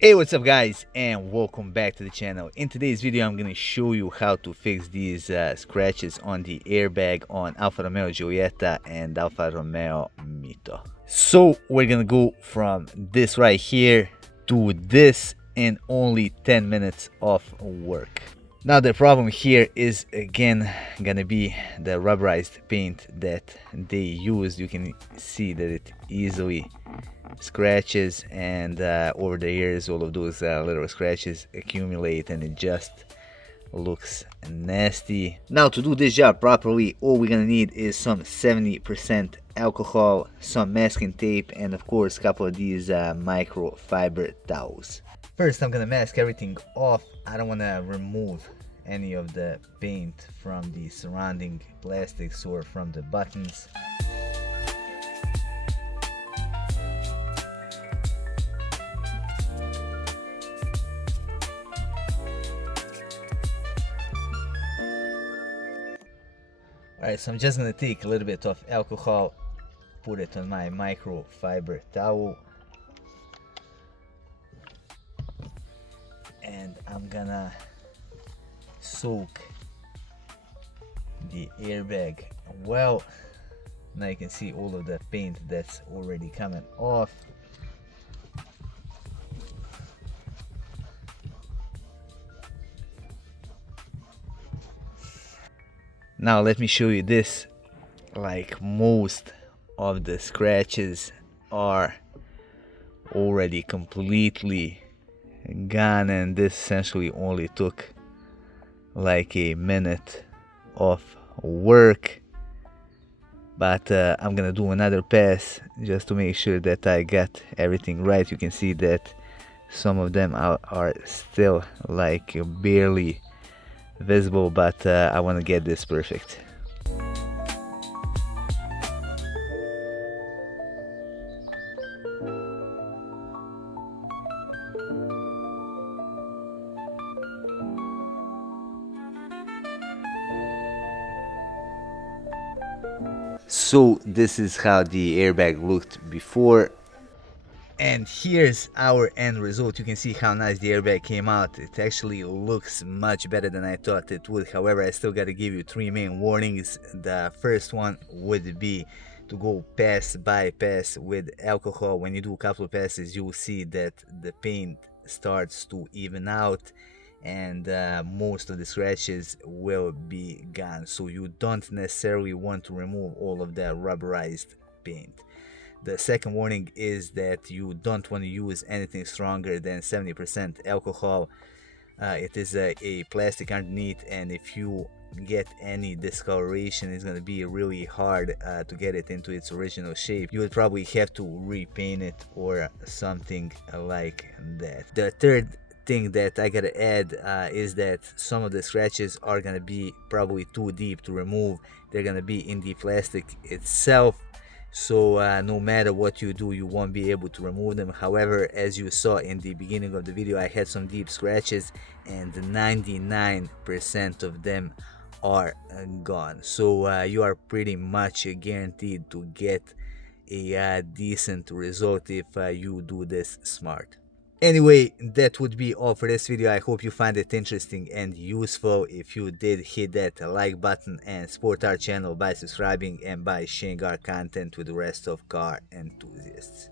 Hey, what's up guys, and welcome back to the channel. In today's video I'm gonna show you how to fix these scratches on the airbag on Alfa Romeo Giulietta and Alfa Romeo Mito. So we're gonna go from this right here to this in only 10 minutes of work. Now the problem here is again gonna be the rubberized paint that they used. You can see that it easily scratches, and over the years all of those little scratches accumulate and it just looks nasty. Now to do this job properly, all we're gonna need is some 70% alcohol, some masking tape, and of course a couple of these microfiber towels. First I'm gonna mask everything off. I don't want to remove any of the paint from the surrounding plastics or from the buttons. Alright, so I'm just gonna take a little bit of alcohol, put it on my microfiber towel, and I'm gonna soak the airbag well. Now you can see all of the paint that's already coming off. Now let me show you this. Like, most of the scratches are already completely gone, and this essentially only took like a minute of work. But I'm gonna do another pass just to make sure that I got everything right. You can see that some of them are still like barely visible, but I want to get this perfect. So this is how the airbag looked before, and here's our end result. You can see how nice the airbag came out. It actually looks much better than I thought it would. However, I still gotta give you three main warnings. The first one would be to go pass by pass with alcohol. When you do a couple of passes, you'll see that the paint starts to even out, and most of the scratches will be gone. So you don't necessarily want to remove all of that rubberized paint. The second warning is that you don't want to use anything stronger than 70% alcohol. It is a plastic underneath, and if you get any discoloration, it's going to be really hard to get it into its original shape. You would probably have to repaint it or something like that. The third thing that I gotta add is that some of the scratches are gonna be probably too deep to remove. They're gonna be in the plastic itself, so no matter what you do, you won't be able to remove them. However, as you saw in the beginning of the video, I had some deep scratches and 99% of them are gone. So you are pretty much guaranteed to get a decent result if you do this smart. Anyway, that would be all for this video. I hope you find it interesting and useful. If you did, hit that like button and support our channel by subscribing and by sharing our content with the rest of car enthusiasts.